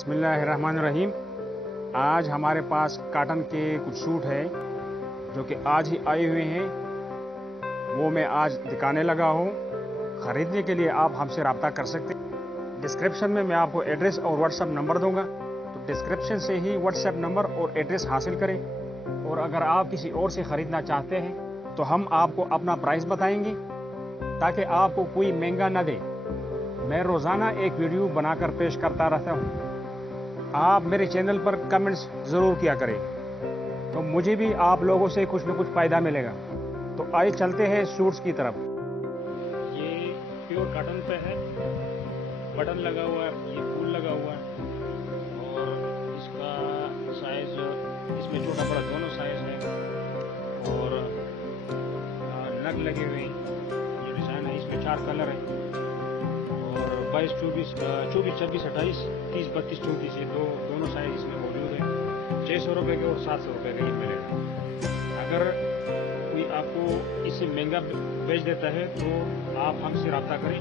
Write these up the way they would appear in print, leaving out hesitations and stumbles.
बिस्मिल्लाहिर्रहमानिर्रहीम। आज हमारे पास कॉटन के कुछ सूट है जो कि आज ही आए हुए हैं, वो मैं आज दिखाने लगा हूँ। ख़रीदने के लिए आप हमसे रब्ता कर सकते हैं। डिस्क्रिप्शन में मैं आपको एड्रेस और व्हाट्सएप नंबर दूंगा, तो डिस्क्रिप्शन से ही व्हाट्सएप नंबर और एड्रेस हासिल करें। और अगर आप किसी और से ख़रीदना चाहते हैं तो हम आपको अपना प्राइस बताएंगे ताकि आपको कोई महंगा न दे। मैं रोज़ाना एक वीडियो बनाकर पेश करता रहता हूँ। आप मेरे चैनल पर कमेंट्स ज़रूर किया करें, तो मुझे भी आप लोगों से कुछ न कुछ फ़ायदा मिलेगा। तो आइए चलते हैं सूट्स की तरफ। ये प्योर कॉटन पे है, बटन लगा हुआ है, ये फूल लगा हुआ है और इसका साइज, इसमें छोटा बड़ा दोनों साइज है और नग लगे हुए हैं। ये डिज़ाइन है, इसमें 4 कलर है और 22, 24, 24, 26, 28, 30, 32, 34 ये दोनों साइज इसमें मौजूद है। 600 रुपये के और 700 रुपये का ये मिलेगा। अगर कोई आपको इससे महंगा बेच देता है तो आप हमसे रब्ता करें।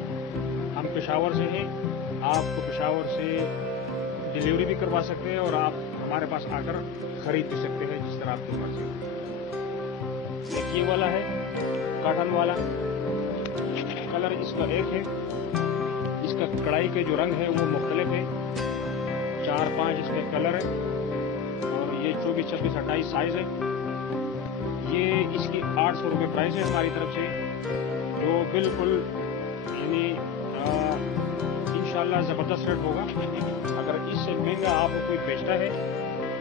हम पेशावर से हैं, आपको पेशावर से डिलीवरी भी करवा सकते हैं और आप हमारे पास आकर खरीद भी सकते हैं जिस तरह आपकी मर्जी। एक ये वाला है कॉटन वाला, कलर इसका एक है। इसका कढ़ाई के जो रंग है वो मुख्तलिफ है, 4-5 इसके कलर है और ये 24, 26, 28 साइज है। ये इसकी 800 रुपये प्राइस है हमारी तरफ से, जो बिल्कुल यानी इंशाल्लाह ज़बरदस्त रेट होगा। अगर इससे महंगा आपको कोई बेचता है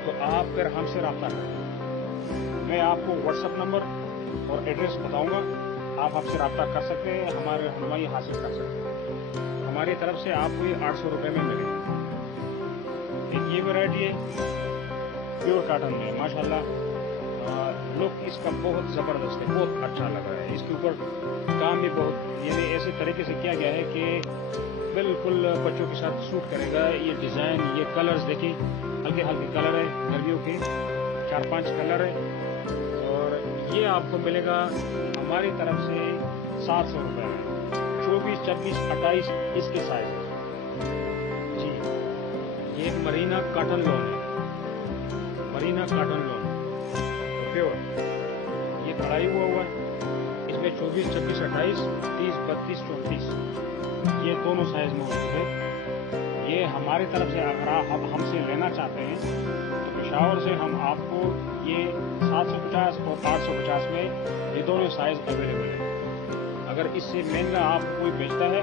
तो आप फिर हमसे रब्ता करें। मैं आपको व्हाट्सएप नंबर और एड्रेस बताऊंगा, आप हमसे रब्ता कर सकते हैं, हमारे रहनुमाई हासिल कर सकते हैं। हमारी तरफ से आपको ये 800 रुपये में मिलेगा। एक ये वैरायटी है प्योर कॉटन में, माशाल्लाह लुक इसका बहुत ज़बरदस्त है, बहुत अच्छा लग रहा है। इसके ऊपर काम भी बहुत यानी ऐसे तरीके से किया गया है कि बिल्कुल बच्चों के साथ सूट करेगा। ये डिज़ाइन, ये कलर्स देखिए, हल्के हल्के कलर है, गर्मियों के 4-5 कलर है और ये आपको मिलेगा हमारी तरफ से 700 रुपये में। 24, 26, 28 इसके साइज जी। ये मरीना कॉटन लॉन है, मरीना कॉटन लॉन प्योर। ये कढ़ाई हुआ है, इसमें 24, 26, 28, 30, 32, 34 ये दोनों साइज मौजूद है। ये हमारी तरफ से अगर आप हमसे लेना चाहते हैं तो पेशावर से हम आपको ये 750 और 850 में ये दोनों साइज अवेलेबल है। अगर इससे महंगा आपको कोई बेचता है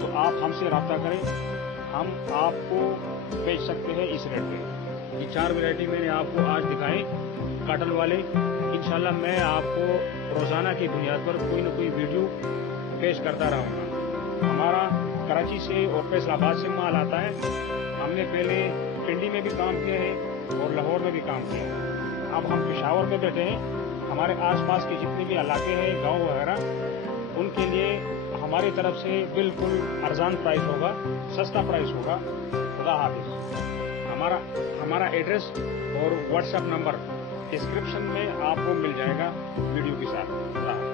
तो आप हमसे रब्ता करें, हम आपको बेच सकते हैं इस रेट पे। ये 4 वैरायटी मैंने आपको आज दिखाए कॉटन वाले। इंशाल्लाह मैं आपको रोज़ाना की बुनियाद पर कोई ना कोई वीडियो पेश करता रहूँगा। हमारा कराची से और फैसलाबाद से माल आता है। हमने पहले पिंडी में भी काम किया है और लाहौर में भी काम किया है। अब हम पेशावर में बैठे हैं। हमारे आसपास के जितने भी इलाके हैं, गांव वगैरह, उनके लिए हमारी तरफ से बिल्कुल अर्जान प्राइस होगा, सस्ता प्राइस होगा। खुदा हाफिज़। हमारा एड्रेस और व्हाट्सएप नंबर डिस्क्रिप्शन में आपको मिल जाएगा वीडियो के साथ। खुदा हाफिज़।